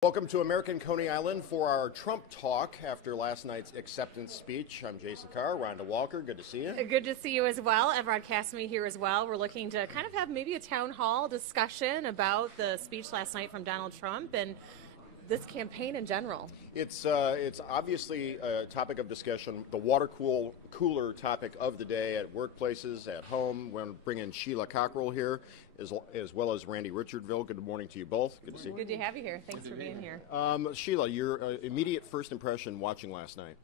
Welcome to American Coney Island for our Trump talk after last night's acceptance speech. I'm Jason Carr, Rhonda Walker. Good to see you. Good to see you as well. Evrod Cassimy here as well. We're looking to kind of have maybe a town hall discussion about the speech last night from Donald Trump and this campaign in general. It's obviously a topic of discussion, the water cooler topic of the day at workplaces, at home. We're going to bring in Sheila Cockrell here, as well as Randy Richardville. Good morning to you both. Good to see you. Good to have you here. Thanks for being here. Sheila, your immediate first impression watching last night?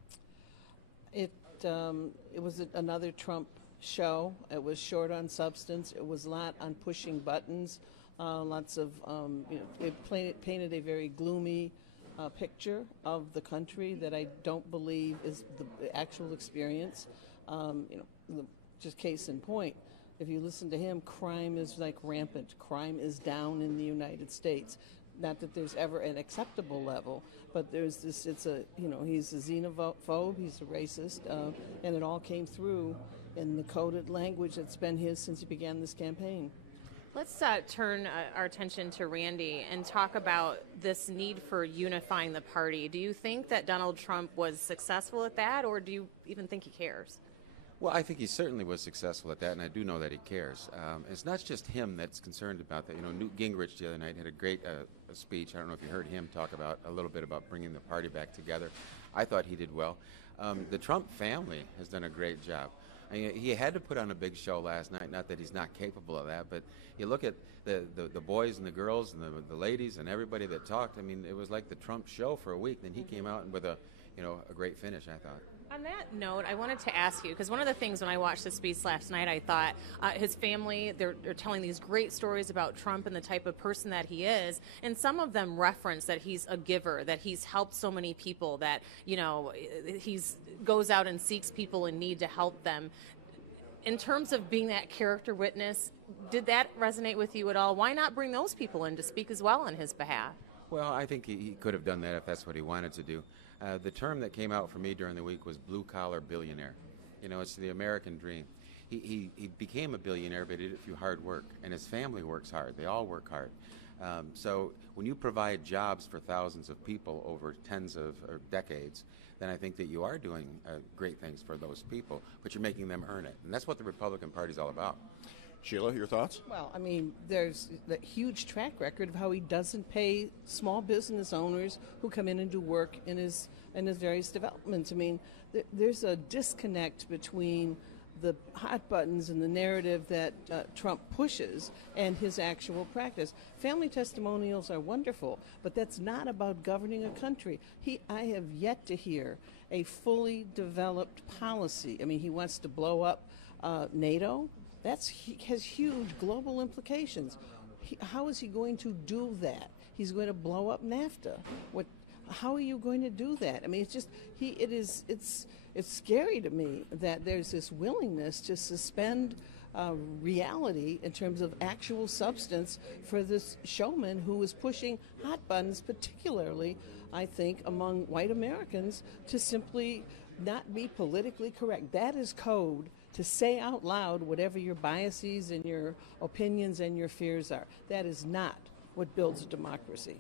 It was another Trump show. It was short on substance. It was a lot on pushing buttons. Lots of, it painted a very gloomy picture of the country that I don't believe is the actual experience. Just case in point, if you listen to him, crime is like rampant. Crime is down in the United States. Not that there's ever an acceptable level, but there's this, he's a xenophobe, he's a racist, and it all came through in the coded language that's been his since he began this campaign. Let's turn our attention to Randy and talk about this need for unifying the party. Do you think that Donald Trump was successful at that, or do you even think he cares? Well, I think he certainly was successful at that, and I do know that he cares. It's not just him that's concerned about that. You know, Newt Gingrich the other night had a great speech. I don't know if you heard him talk about a little bit about bringing the party back together. I thought he did well. The Trump family has done a great job. I mean, he had to put on a big show last night, not that he's not capable of that, but you look at the boys and the girls and the ladies and everybody that talked. I mean, it was like the Trump show for a week. Then he came out with a great finish, I thought. On that note, I wanted to ask you, because one of the things when I watched the speech last night, I thought his family, they're telling these great stories about Trump and the type of person that he is, and some of them reference that he's a giver, that he's helped so many people, that, he's goes out and seeks people in need to help them. In terms of being that character witness, did that resonate with you at all? Why not bring those people in to speak as well on his behalf? Well, I think he could have done that if that's what he wanted to do. The term that came out for me during the week was blue-collar billionaire. You know, it's the American dream. He became a billionaire, but he did it through hard work, and his family works hard. They all work hard. So when you provide jobs for thousands of people over tens of or decades, then I think that you are doing great things for those people, but you're making them earn it. And that's what the Republican Party's all about. Sheila, your thoughts? Well, I mean, there's the huge track record of how he doesn't pay small business owners who come in and do work in his various developments. I mean, there's a disconnect between the hot buttons and the narrative that Trump pushes and his actual practice. Family testimonials are wonderful, but that's not about governing a country. I have yet to hear a fully developed policy. I mean, he wants to blow up NATO. Has huge global implications. How is he going to do that? He's going to blow up NAFTA. How are you going to do that? I mean, it's scary to me that there's this willingness to suspend reality in terms of actual substance for this showman who is pushing hot buttons, particularly, I think, among white Americans, to simply not be politically correct. That is code to say out loud whatever your biases and your opinions and your fears are. That is not what builds a democracy.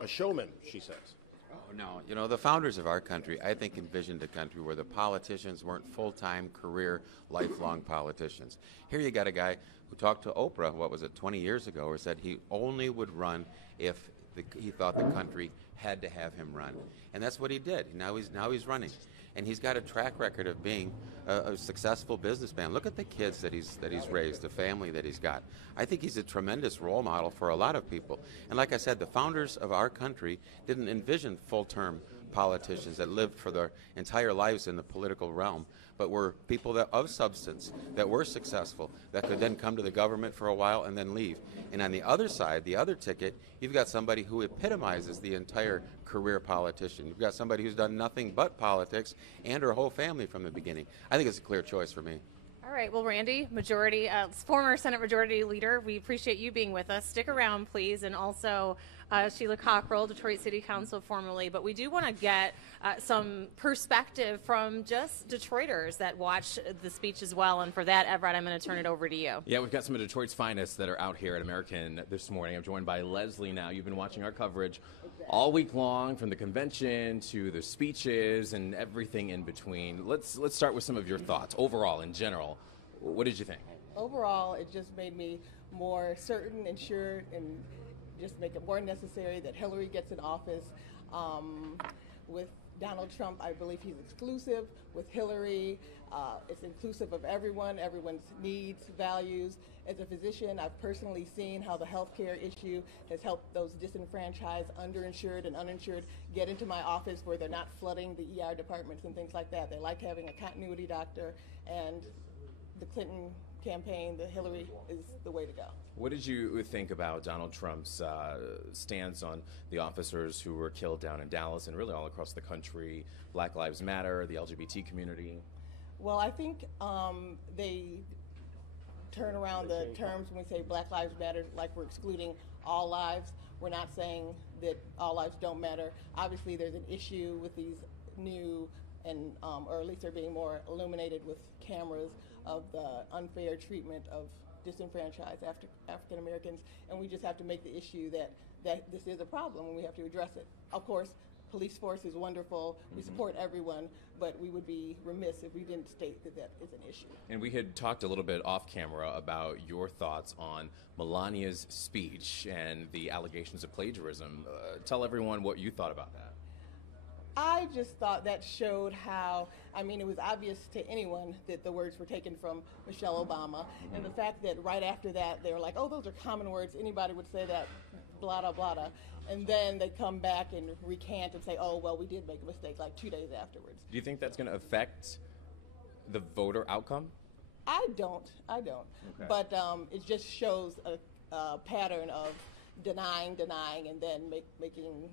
A showman, she says. Oh, no. You know, the founders of our country, I think, envisioned a country where the politicians weren't full-time, career, lifelong politicians. Here you got a guy who talked to Oprah, 20 years ago, or said he only would run if he thought the country had to have him run. And that's what he did. Now he's running. And he's got a track record of being a successful businessman. Look at the kids that he's raised, the family that he's got. I think he's a tremendous role model for a lot of people. And like I said, the founders of our country didn't envision full-term politicians that lived for their entire lives in the political realm, but were people of substance, that were successful, that could then come to the government for a while and then leave. And on the other side, the other ticket, you've got somebody who epitomizes the entire career politician. You've got somebody who's done nothing but politics and her whole family from the beginning. I think it's a clear choice for me. All right. Well, Randy, former Senate Majority Leader, we appreciate you being with us. Stick around, please. And also, Sheila Cockrell, Detroit City Council formerly, but we do want to get some perspective from just Detroiters that watch the speech as well. And for that, Evrod, I'm going to turn it over to you. Yeah, we've got some of Detroit's finest that are out here at American this morning. I'm joined by Leslie now. You've been watching our coverage all week long, from the convention to the speeches and everything in between. Let's start with some of your thoughts overall, in general. What did you think? Overall, it just made me more certain and sure, and just make it more necessary that Hillary gets in office. With Donald Trump, I believe he's exclusive. With Hillary, it's inclusive of everyone's needs, values. As a physician, I've personally seen how the healthcare issue has helped those disenfranchised, underinsured, and uninsured get into my office where they're not flooding the ER departments and things like that. They like having a continuity doctor, and the Clinton campaign, the Hillary is the way to go. What did you think about Donald Trump's stance on the officers who were killed down in Dallas and really all across the country, Black Lives Matter, the LGBT community? Well, I think they turn around the terms when we say Black Lives Matter, like we're excluding all lives. We're not saying that all lives don't matter. Obviously, there's an issue with these new, and or at least they're being more illuminated with cameras, of the unfair treatment of disenfranchised African Americans, and we just have to make the issue that this is a problem and we have to address it. Of course, police force is wonderful. We support everyone, but we would be remiss if we didn't state that is an issue. And we had talked a little bit off camera about your thoughts on Melania's speech and the allegations of plagiarism. Tell everyone what you thought about that. I just thought that showed how, I mean, it was obvious to anyone that the words were taken from Michelle Obama. And the fact that right after that, they were like, oh, those are common words. Anybody would say that, blah, blah, blah. And then they come back and recant and say, oh, well, we did make a mistake, like 2 days afterwards. Do you think that's going to affect the voter outcome? I don't. Okay. But it just shows a pattern of denying, and then making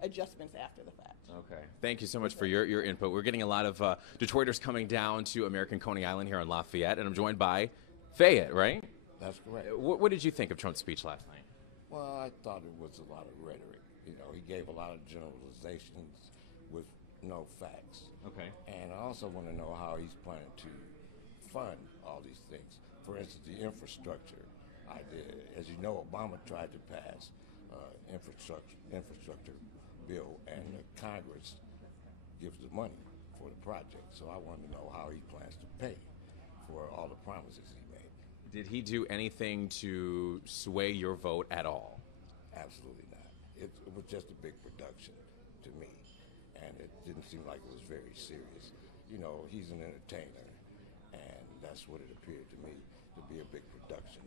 adjustments after the fact. Okay. Thank you so much for your input. We're getting a lot of Detroiters coming down to American Coney Island here in Lafayette, and I'm joined by Fayette, right? That's correct. What did you think of Trump's speech last night? Well, I thought it was a lot of rhetoric. You know, he gave a lot of generalizations with no facts. Okay. And I also want to know how he's planning to fund all these things. For instance, the infrastructure idea. As you know, Obama tried to pass infrastructure bill, and the Congress gives the money for the project. So I want to know how he plans to pay for all the promises he made. Did he do anything to sway your vote at all? Absolutely not. It was just a big production to me, and it didn't seem like it was very serious. You know, he's an entertainer, and that's what it appeared to me to be a big production,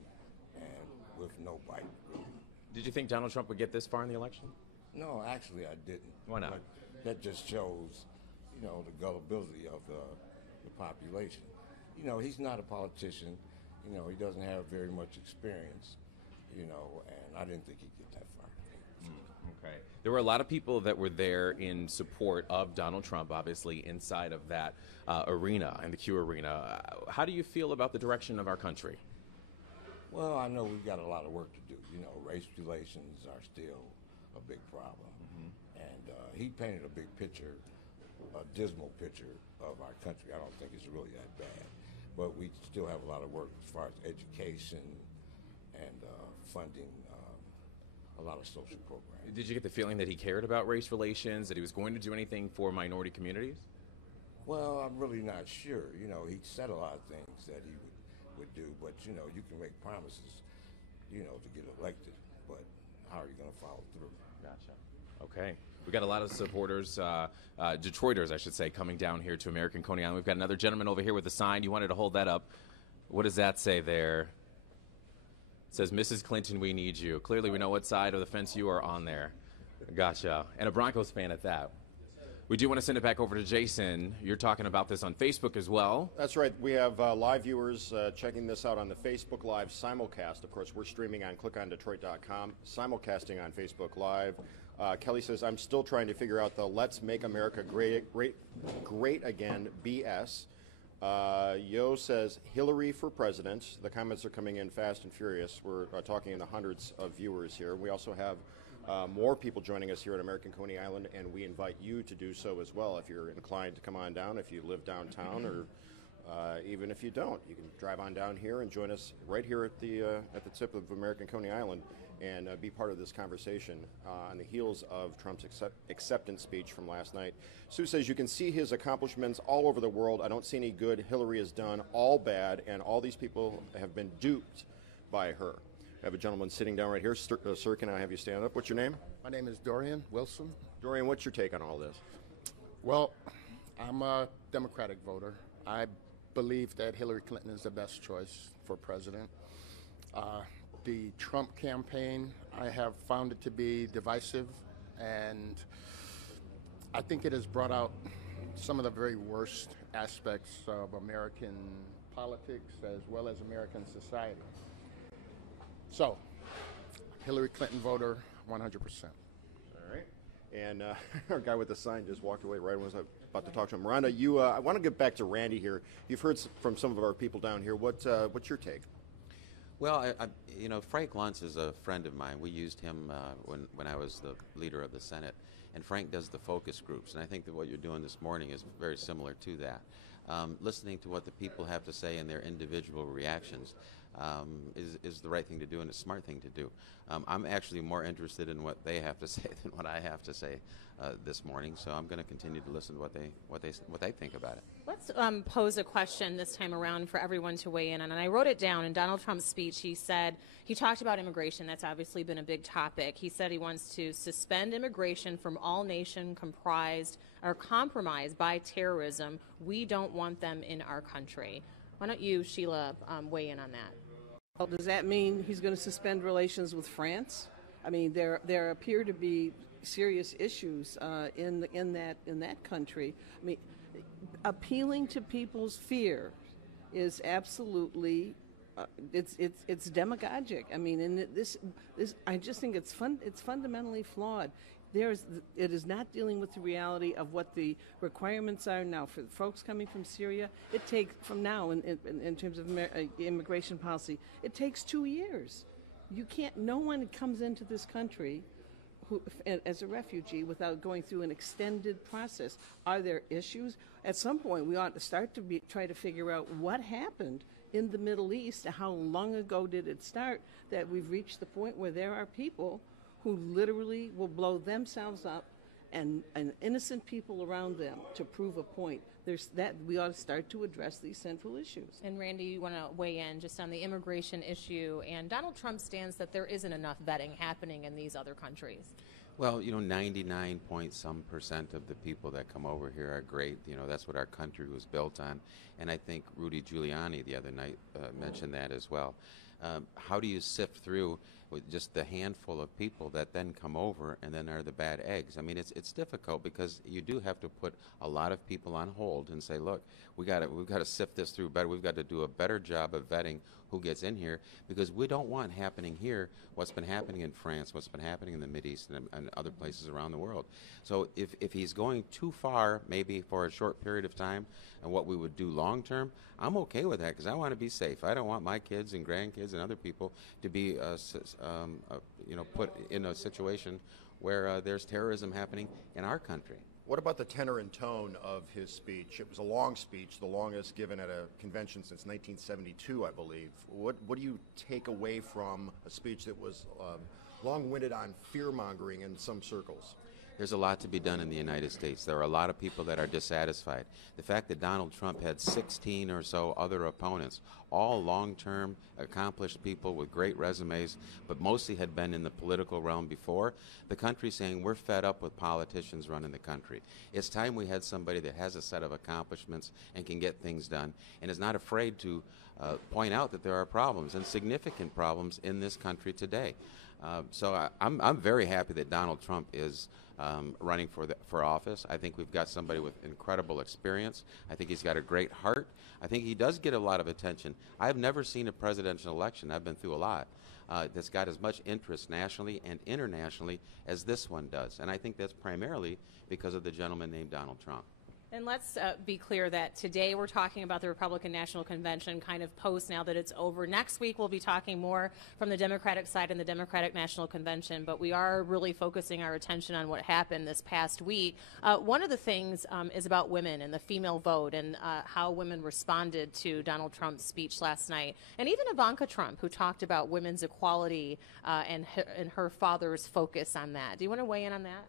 and with no bite, really. Did you think Donald Trump would get this far in the election? No, actually I didn't. Why not? But that just shows, you know, the gullibility of the population. You know, he's not a politician. You know, he doesn't have very much experience, you know, and I didn't think he'd get that far. Okay. There were a lot of people that were there in support of Donald Trump, obviously, inside of that arena, in the Q arena. How do you feel about the direction of our country? Well, I know we've got a lot of work to do. You know, race relations are still a big problem. And he painted a big picture, a dismal picture of our country. I don't think it's really that bad. But we still have a lot of work as far as education and funding a lot of social programs. Did you get the feeling that he cared about race relations, that he was going to do anything for minority communities? Well, I'm really not sure. You know, he said a lot of things that he would do, but, you know, you can make promises, you know, to get elected, but how are you going to follow through? Gotcha. Okay. We've got a lot of supporters, Detroiters, I should say, coming down here to American Coney Island. We've got another gentleman over here with a sign. You wanted to hold that up. What does that say there? It says, Mrs. Clinton, we need you. Clearly we know what side of the fence you are on there. Gotcha. And a Broncos fan at that. We do want to send it back over to Jason. You're talking about this on Facebook as well. That's right. We have live viewers checking this out on the Facebook Live simulcast. Of course, we're streaming on clickondetroit.com, simulcasting on Facebook Live. Kelly says, I'm still trying to figure out the Let's Make America Great Again BS. Yo says Hillary for president. The comments are coming in fast and furious. We're talking in the hundreds of viewers here. We also have more people joining us here at American Coney Island, and we invite you to do so as well if you're inclined to come on down, if you live downtown, or even if you don't. You can drive on down here and join us right here at the tip of American Coney Island and be part of this conversation on the heels of Trump's acceptance speech from last night. Sue says, you can see his accomplishments all over the world. I don't see any good. Hillary has done all bad, and all these people have been duped by her. I have a gentleman sitting down right here. Sir, can I have you stand up? What's your name? My name is Dorian Wilson. Dorian, what's your take on all this? Well, I'm a Democratic voter. I believe that Hillary Clinton is the best choice for president. The Trump campaign, I have found it to be divisive, and I think it has brought out some of the very worst aspects of American politics as well as American society. So, Hillary Clinton voter, 100%. All right. And our guy with the sign just walked away right when I was about to talk to him. Rhonda, I want to get back to Randy here. You've heard from some of our people down here. What's your take? Well, Frank Luntz is a friend of mine. We used him when I was the leader of the Senate, and Frank does the focus groups, and I think that what you're doing this morning is very similar to that. Listening to what the people have to say and their individual reactions is the right thing to do and a smart thing to do. I'm actually more interested in what they have to say than what I have to say this morning, so I'm going to continue to listen to what they think about it. Let's pose a question this time around for everyone to weigh in on. And I wrote it down in Donald Trump's speech. He talked about immigration. That's obviously been a big topic. He said he wants to suspend immigration from all nation comprised or compromised by terrorism. We don't want them in our country. Why don't you, Sheila, weigh in on that? Well, does that mean he's going to suspend relations with France? I mean, there appear to be serious issues in that country. I mean, appealing to people's fear is absolutely it's demagogic. I mean, and this I just think it's fundamentally flawed. It is not dealing with the reality of what the requirements are now for folks coming from Syria. It takes from now in terms of immigration policy. It takes 2 years. You can't. No one comes into this country as a refugee without going through an extended process. Are there issues? At some point, we ought to start to try to figure out what happened in the Middle East. How long ago did it start that we've reached the point where there are people who literally will blow themselves up and innocent people around them to prove a point. We ought to start to address these central issues. And Randy, you want to weigh in just on the immigration issue and Donald Trump's stance that there isn't enough vetting happening in these other countries? Well, 99% of the people that come over here are great. That's what our country was built on. And I think Rudy Giuliani the other night mentioned that as well. How do you sift through with just the handful of people that then come over and then are the bad eggs? I mean, it's difficult because you do have to put a lot of people on hold and say, look, we've got to sift this through better. We've got to do a better job of vetting who gets in here, because we don't want happening here what's been happening in France, what's been happening in the Mideast and other places around the world. So if he's going too far, maybe for a short period of time, and what we would do long term, I'm okay with that, because I want to be safe. I don't want my kids and grandkids and other people to be put in a situation where there's terrorism happening in our country. What about the tenor and tone of his speech? It was a long speech, the longest given at a convention since 1972, I believe. What do you take away from a speech that was long-winded on fear-mongering in some circles? There's a lot to be done in the United States. There are a lot of people that are dissatisfied. The fact that Donald Trump had 16 or so other opponents, all long-term, accomplished people with great resumes, but mostly had been in the political realm before, the country saying we're fed up with politicians running the country. It's time we had somebody that has a set of accomplishments and can get things done and is not afraid to point out that there are problems, and significant problems, in this country today. So I'm very happy that Donald Trump is running for office. I think we've got somebody with incredible experience. I think he's got a great heart. I think he does get a lot of attention. I've never seen a presidential election, I've been through a lot, that's got as much interest nationally and internationally as this one does. And I think that's primarily because of the gentleman named Donald Trump. And let's be clear that today we're talking about the Republican National Convention kind of post now that it's over. Next week we'll be talking more from the Democratic side in the Democratic National Convention, but we are really focusing our attention on what happened this past week. One of the things is about women and the female vote and how women responded to Donald Trump's speech last night. And even Ivanka Trump, who talked about women's equality and her father's focus on that. Do you want to weigh in on that?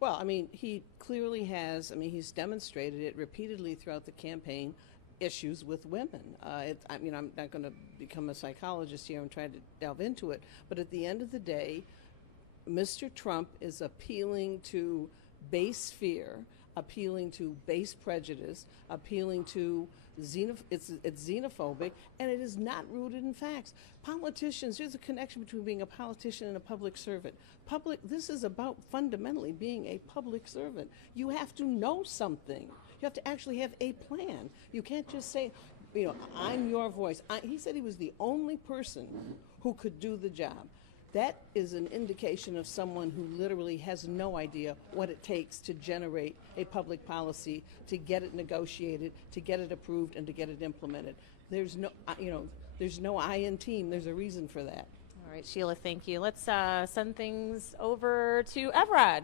Well, I mean, he clearly has, he's demonstrated it repeatedly throughout the campaign, issues with women. I'm not going to become a psychologist here and try to delve into it, but at the end of the day, Mr. Trump is appealing to base fear, appealing to base prejudice, appealing to it's xenophobic, and it is not rooted in facts. Politicians, there's a connection between being a politician and a public servant. This is about fundamentally being a public servant. You have to know something. You have to actually have a plan. You can't just say, I'm your voice. He said he was the only person who could do the job. That is an indication of someone who literally has no idea what it takes to generate a public policy, to get it negotiated, to get it approved, and to get it implemented. There's no I in team. There's a reason for that. All right, Sheila, thank you. Let's send things over to Evrod.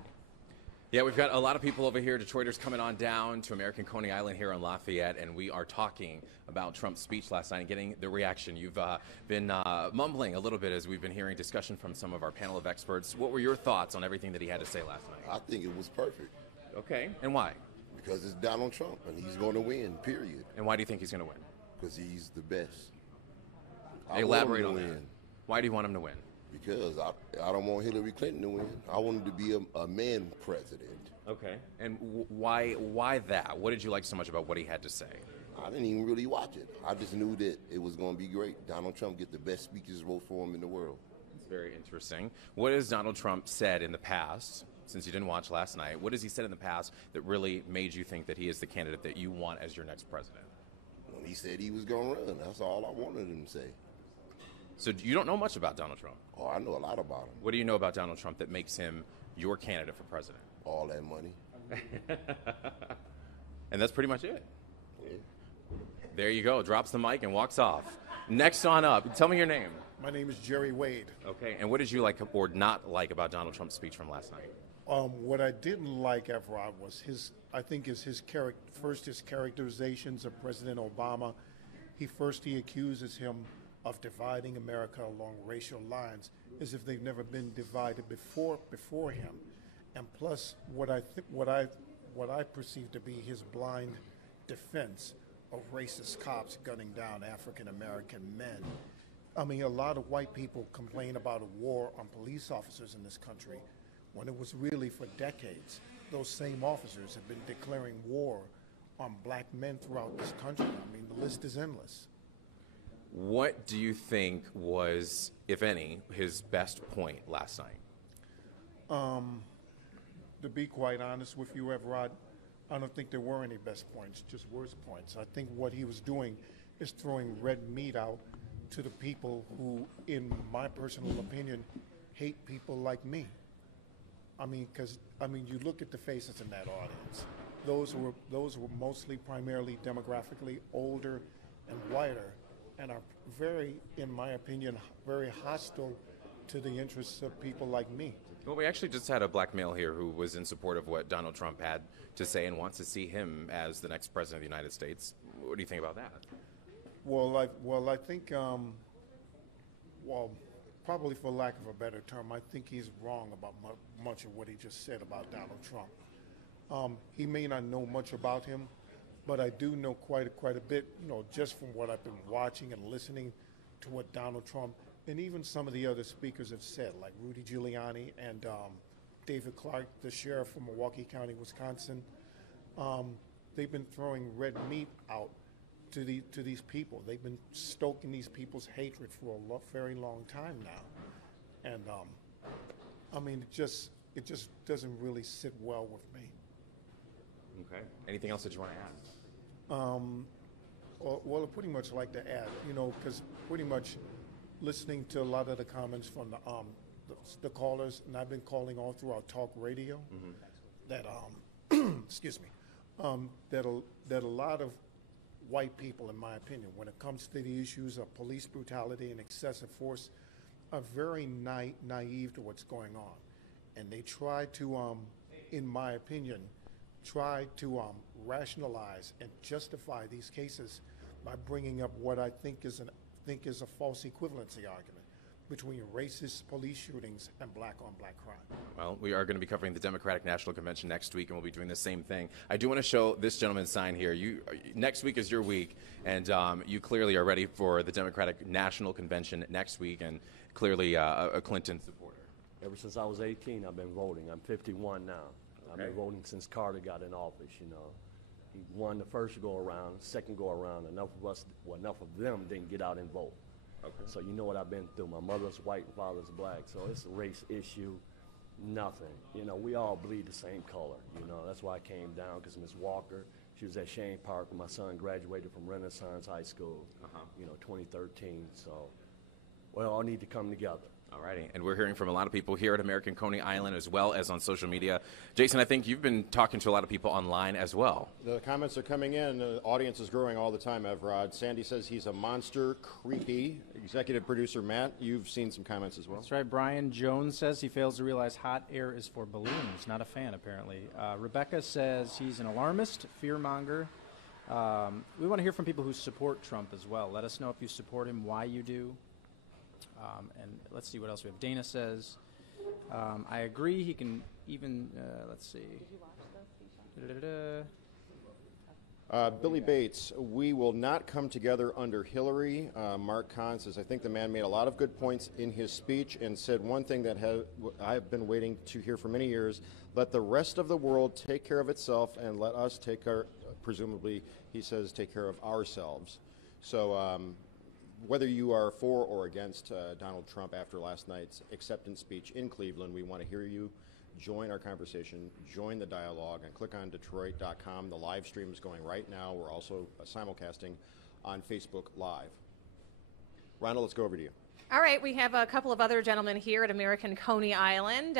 Yeah, we've got a lot of people over here, Detroiters, coming on down to American Coney Island here in Lafayette, and we are talking about Trump's speech last night and getting the reaction. You've been mumbling a little bit as we've been hearing discussion from some of our panel of experts. What were your thoughts on everything that he had to say last night? I think it was perfect. Okay, and why? Because it's Donald Trump, and he's going to win, period. And why do you think he's going to win? Because he's the best. Elaborate on that. Why do you want him to win? Because I don't want Hillary Clinton to win. I want him to be a man president. Okay. And why that? What did you like so much about what he had to say? I didn't even really watch it. I just knew that it was going to be great. Donald Trump get the best speakers wrote for him in the world. It's very interesting. What has Donald Trump said in the past, since you didn't watch last night, what has he said in the past that really made you think that he is the candidate that you want as your next president? When he said he was going to run, that's all I wanted him to say. So you don't know much about Donald Trump? Oh, I know a lot about him. What do you know about Donald Trump that makes him your candidate for president? All that money. And that's pretty much it. Yeah. There you go. Drops the mic and walks off. Next on up, tell me your name. My name is Jerry Wade. Okay, and what did you like or not like about Donald Trump's speech from last night? What I didn't like, Evrod, was his characterizations of President Obama. He accuses him of dividing America along racial lines, as if they've never been divided before him. And plus, what I perceive to be his blind defense of racist cops gunning down African American men. I mean, a lot of white people complain about a war on police officers in this country, when it was really for decades. Those same officers have been declaring war on black men throughout this country. I mean, the list is endless. What do you think was, if any, his best point last night? To be quite honest with you, Evrod, I don't think there were any best points, just worst points. I think what he was doing is throwing red meat out to the people who, in my personal opinion, hate people like me. You look at the faces in that audience. Those were mostly, primarily, demographically older and whiter, and are very, in my opinion, very hostile to the interests of people like me. Well, we actually just had a black male here who was in support of what Donald Trump had to say and wants to see him as the next president of the United States. What do you think about that? I think, probably for lack of a better term, I think he's wrong about much of what he just said about Donald Trump. He may not know much about him, but I do know quite a bit, just from what I've been watching and listening to what Donald Trump and even some of the other speakers have said, like Rudy Giuliani and David Clark, the sheriff from Milwaukee County, Wisconsin. They've been throwing red meat out to these people. They've been stoking these people's hatred for a very long time now, and it just doesn't really sit well with me. Okay. Anything else that you want to add? Well, I pretty much like to add, because pretty much listening to a lot of the comments from the callers, and I've been calling all through our talk radio, that excuse me, that a lot of white people, in my opinion, when it comes to the issues of police brutality and excessive force, are very naive to what's going on. And they try to, in my opinion, rationalize and justify these cases by bringing up what I think is a false equivalency argument between racist police shootings and black-on-black crime. Well, we are going to be covering the Democratic National Convention next week, and we'll be doing the same thing. I do want to show this gentleman's sign here. Next week is your week, and you clearly are ready for the Democratic National Convention next week, and clearly a Clinton supporter. Ever since I was 18, I've been voting. I'm 51 now. I've been voting since Carter got in office, you know. He won the first go-around, second go-around. Enough of them didn't get out and vote. Okay. So you know what I've been through. My mother's white and father's black, so it's a race issue, nothing. You know, we all bleed the same color, you know. That's why I came down, because Miss Walker, she was at Shane Park when my son graduated from Renaissance High School, 2013. So we all need to come together. All righty, and we're hearing from a lot of people here at American Coney Island as well as on social media. Jason, I think you've been talking to a lot of people online as well. The comments are coming in. The audience is growing all the time, Evrod. Sandy says he's a monster, creepy. Executive producer Matt, you've seen some comments as well. That's right. Brian Jones says he fails to realize hot air is for balloons. Not a fan, apparently. Rebecca says he's an alarmist, fearmonger. We want to hear from people who support Trump as well. Let us know if you support him, why you do. And let's see what else we have. Dana says, I agree. He can even, let's see. Did you watch the Billy Bates, we will not come together under Hillary. Mark Kahn says, I think the man made a lot of good points in his speech and said one thing that I've been waiting to hear for many years. Let the rest of the world take care of itself and let us take care, presumably, he says, take care of ourselves. So, whether you are for or against Donald Trump after last night's acceptance speech in Cleveland, we want to hear you. Join our conversation, join the dialogue, and click on Detroit.com. The live stream is going right now. We're also simulcasting on Facebook Live. Rhonda, let's go over to you. All right, we have a couple of other gentlemen here at American Coney Island,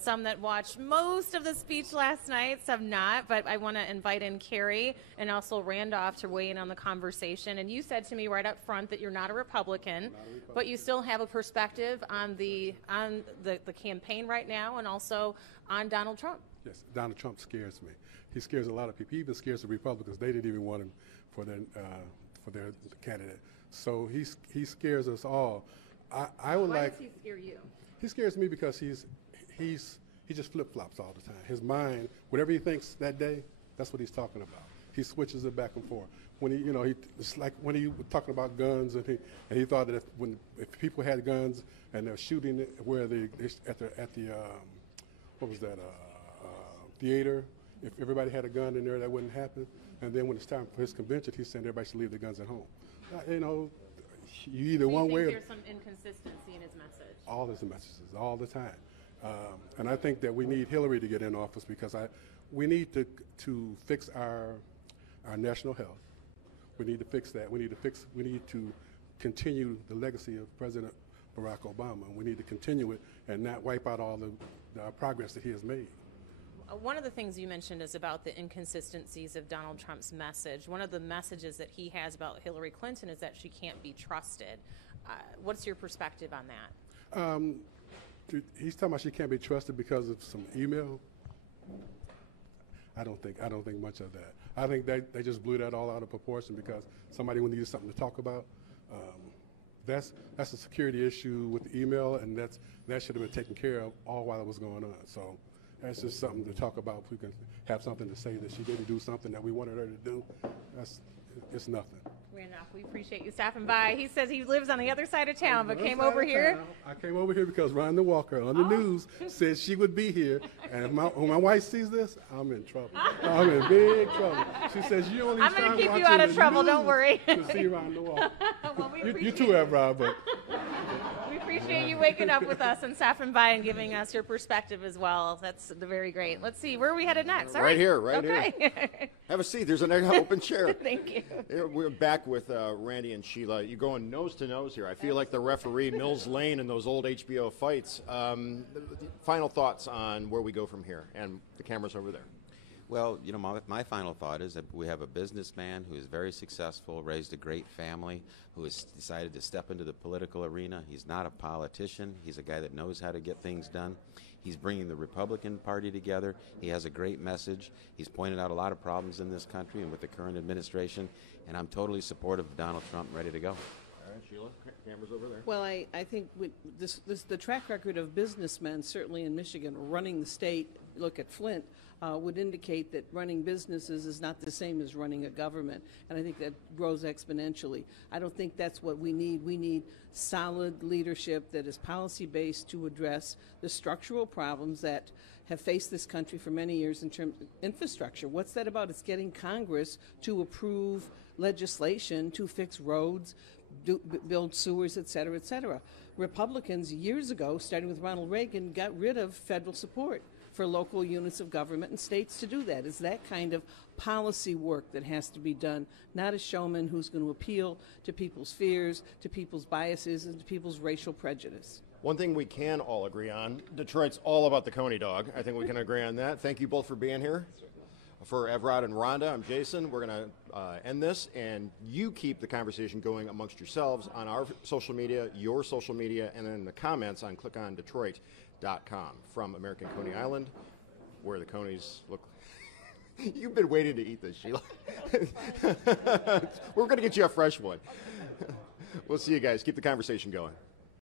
some that watched most of the speech last night, some not, but I want to invite in Carrie and also Randolph to weigh in on the conversation. And you said to me right up front that you're not a Republican, but you still have a perspective on the campaign right now and also on Donald Trump. Yes, Donald Trump scares me. He scares a lot of people. He even scares the Republicans. They didn't even want him for their candidate. So he scares us all. I would Why like. Does he scare you? He scares me because he just flip flops all the time. His mind, whatever he thinks that day, that's what he's talking about. He switches it back and forth. When it's like when he was talking about guns, and he thought that if people had guns and they're shooting it where at the what was that theater, if everybody had a gun in there, that wouldn't happen. And then when it's time for his convention, he's saying everybody should leave their guns at home. You either so one way. There's some inconsistency in his message. All his messages, all the time, and I think that we need Hillary to get in office because we need to fix our national health. We need to fix that. We need to continue the legacy of President Barack Obama. We need to continue it and not wipe out all the progress that he has made. One of the things you mentioned is about the inconsistencies of Donald Trump's message. One of the messages that he has about Hillary Clinton is that she can't be trusted. What's your perspective on that? He's talking about she can't be trusted because of some email. I don't think much of that. I think they just blew that all out of proportion because somebody needed something to talk about. That's a security issue with the email, and that should have been taken care of all while it was going on. So. That's just something to talk about. We can have something to say that she didn't do something that we wanted her to do. It's nothing. Randolph, we appreciate you stopping by. He says he lives on the other side of town, but came over here. I came over here because Rhonda Walker on the news said she would be here. And if when my wife sees this, I'm in trouble. I'm in big trouble. She says, you only I'm going to keep you out of trouble, don't worry. To see Rhonda Walker. Well, you too, Evrod, but... We appreciate you waking up with us and stopping by and giving us your perspective as well. That's very great. Let's see, where are we headed next? Right here. Have a seat. There's an open chair. Thank you. We're back with Randy and Sheila. You're going nose to nose here. I feel like the referee, Mills Lane, in those old HBO fights. Final thoughts on where we go from here, and the camera's over there. Well, you know, my final thought is that we have a businessman who is very successful, raised a great family, who has decided to step into the political arena. He's not a politician. He's a guy that knows how to get things done. He's bringing the Republican Party together. He has a great message. He's pointed out a lot of problems in this country and with the current administration, and I'm totally supportive of Donald Trump, ready to go. All right, Sheila, camera's over there. Well, I think the track record of businessmen, certainly in Michigan, running the state, look at Flint, would indicate that running businesses is not the same as running a government. And I think that grows exponentially. I don't think that's what we need. We need solid leadership that is policy-based to address the structural problems that have faced this country for many years in terms of infrastructure. What's that about? It's getting Congress to approve legislation to fix roads, build sewers, et cetera, et cetera. Republicans years ago, starting with Ronald Reagan, got rid of federal support for local units of government and states to do that. It's that kind of policy work that has to be done, not a showman who's going to appeal to people's fears, to people's biases, and to people's racial prejudice. One thing we can all agree on, Detroit's all about the Coney dog. I think we can agree on that. Thank you both for being here. For Evrod and Rhonda, I'm Jason. We're going to end this, and you keep the conversation going amongst yourselves on our social media, your social media, and in the comments on clickondetroit.com. From American Coney Island, where the Coneys look. You've been waiting to eat this, Sheila. We're going to get you a fresh one. We'll see you guys. Keep the conversation going.